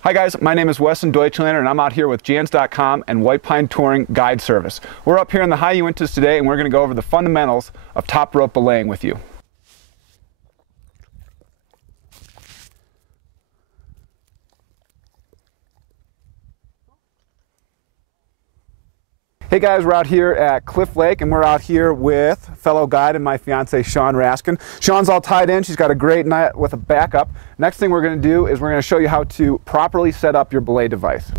Hi guys, my name is Weston Deutschlander and I'm out here with Jans.com and White Pine Touring Guide Service. We're up here in the high Uintas today and we're going to go over the fundamentals of top rope belaying with you. Hey guys, we're out here at Cliff Lake and we're out here with fellow guide and my fiance Shawn Raskin. Shawn's all tied in, she's got a great net with a backup. Next thing we're going to do is we're going to show you how to properly set up your belay device.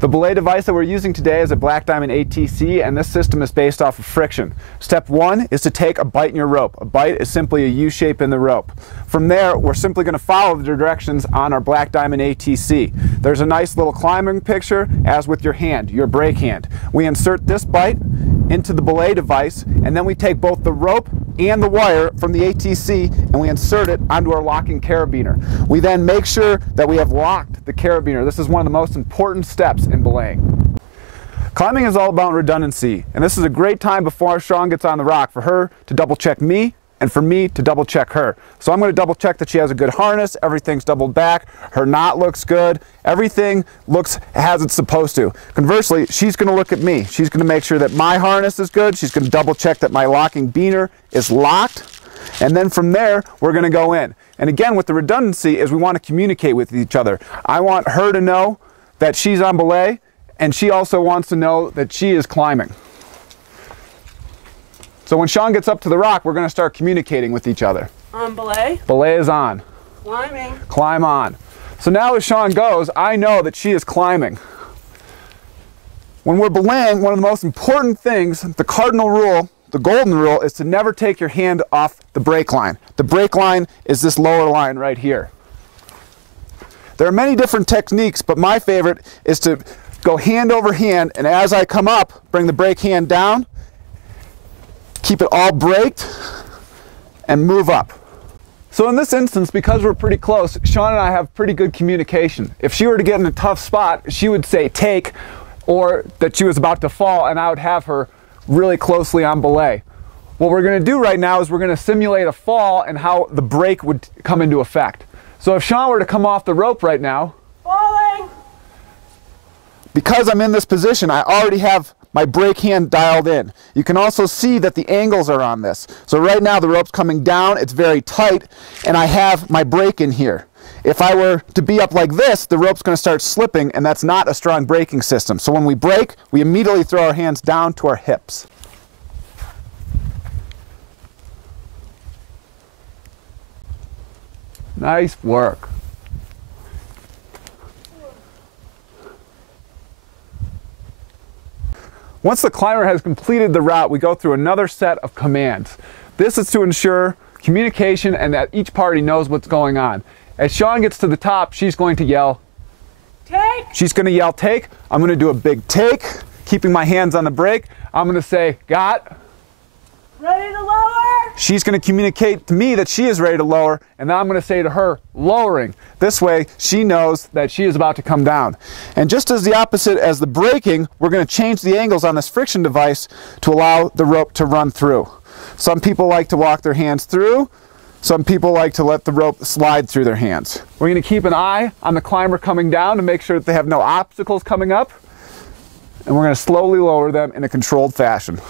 The belay device that we're using today is a Black Diamond ATC and this system is based off of friction. Step one is to take a bite in your rope. A bite is simply a U shape in the rope. From there, we're simply going to follow the directions on our Black Diamond ATC. There's a nice little climbing picture as with your hand, your brake hand. We insert this bite into the belay device and then we take both the rope and the wire from the ATC and we insert it onto our locking carabiner. We then make sure that we have locked the carabiner. This is one of the most important steps in belaying. Climbing is all about redundancy, and this is a great time before Shawn gets on the rock for her to double check me and for me to double check her. So I'm going to double check that she has a good harness, everything's doubled back, her knot looks good, everything looks as it's supposed to. Conversely, she's going to look at me. She's going to make sure that my harness is good, she's going to double check that my locking biner is locked, and then from there we're going to go in. And again, with the redundancy is we want to communicate with each other. I want her to know that she's on belay, and she also wants to know that she is climbing. So when Shawn gets up to the rock, we're going to start communicating with each other. On belay? Belay is on. Climbing. Climb on. So now as Shawn goes, I know that she is climbing. When we're belaying, one of the most important things, the cardinal rule, the golden rule, is to never take your hand off the brake line. The brake line is this lower line right here. There are many different techniques, but my favorite is to go hand over hand, and as I come up, bring the brake hand down, keep it all braked, and move up. So in this instance, because we're pretty close, Shawn and I have pretty good communication. If she were to get in a tough spot, she would say take, or that she was about to fall, and I would have her really closely on belay. What we're going to do right now is we're going to simulate a fall and how the brake would come into effect. So if Shawn were to come off the rope right now, falling, because I'm in this position, I already have my brake hand dialed in. You can also see that the angles are on this. So right now the rope's coming down, it's very tight, and I have my brake in here. If I were to be up like this, the rope's going to start slipping, and that's not a strong braking system. So when we brake, we immediately throw our hands down to our hips. Nice work. Once the climber has completed the route, we go through another set of commands. This is to ensure communication and that each party knows what's going on. As Shawn gets to the top, she's going to yell, take! She's going to yell, take. I'm going to do a big take, keeping my hands on the brake. I'm going to say, got. Ready to lower! She's going to communicate to me that she is ready to lower, and then I'm going to say to her, lowering. This way, she knows that she is about to come down. And just as the opposite as the braking, we're going to change the angles on this friction device to allow the rope to run through. Some people like to walk their hands through. Some people like to let the rope slide through their hands. We're going to keep an eye on the climber coming down to make sure that they have no obstacles coming up. And we're going to slowly lower them in a controlled fashion.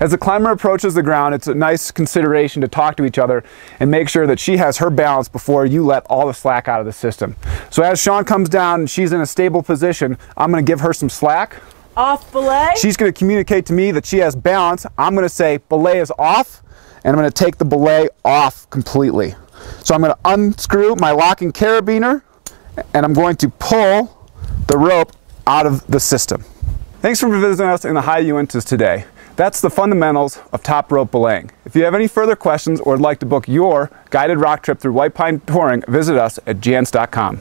As the climber approaches the ground, it's a nice consideration to talk to each other and make sure that she has her balance before you let all the slack out of the system. So as Shawn comes down and she's in a stable position, I'm going to give her some slack. Off belay. She's going to communicate to me that she has balance. I'm going to say belay is off, and I'm going to take the belay off completely. So I'm going to unscrew my locking carabiner, and I'm going to pull the rope out of the system. Thanks for visiting us in the high Uintas today. That's the fundamentals of top rope belaying. If you have any further questions or would like to book your guided rock trip through White Pine Touring, visit us at Jans.com.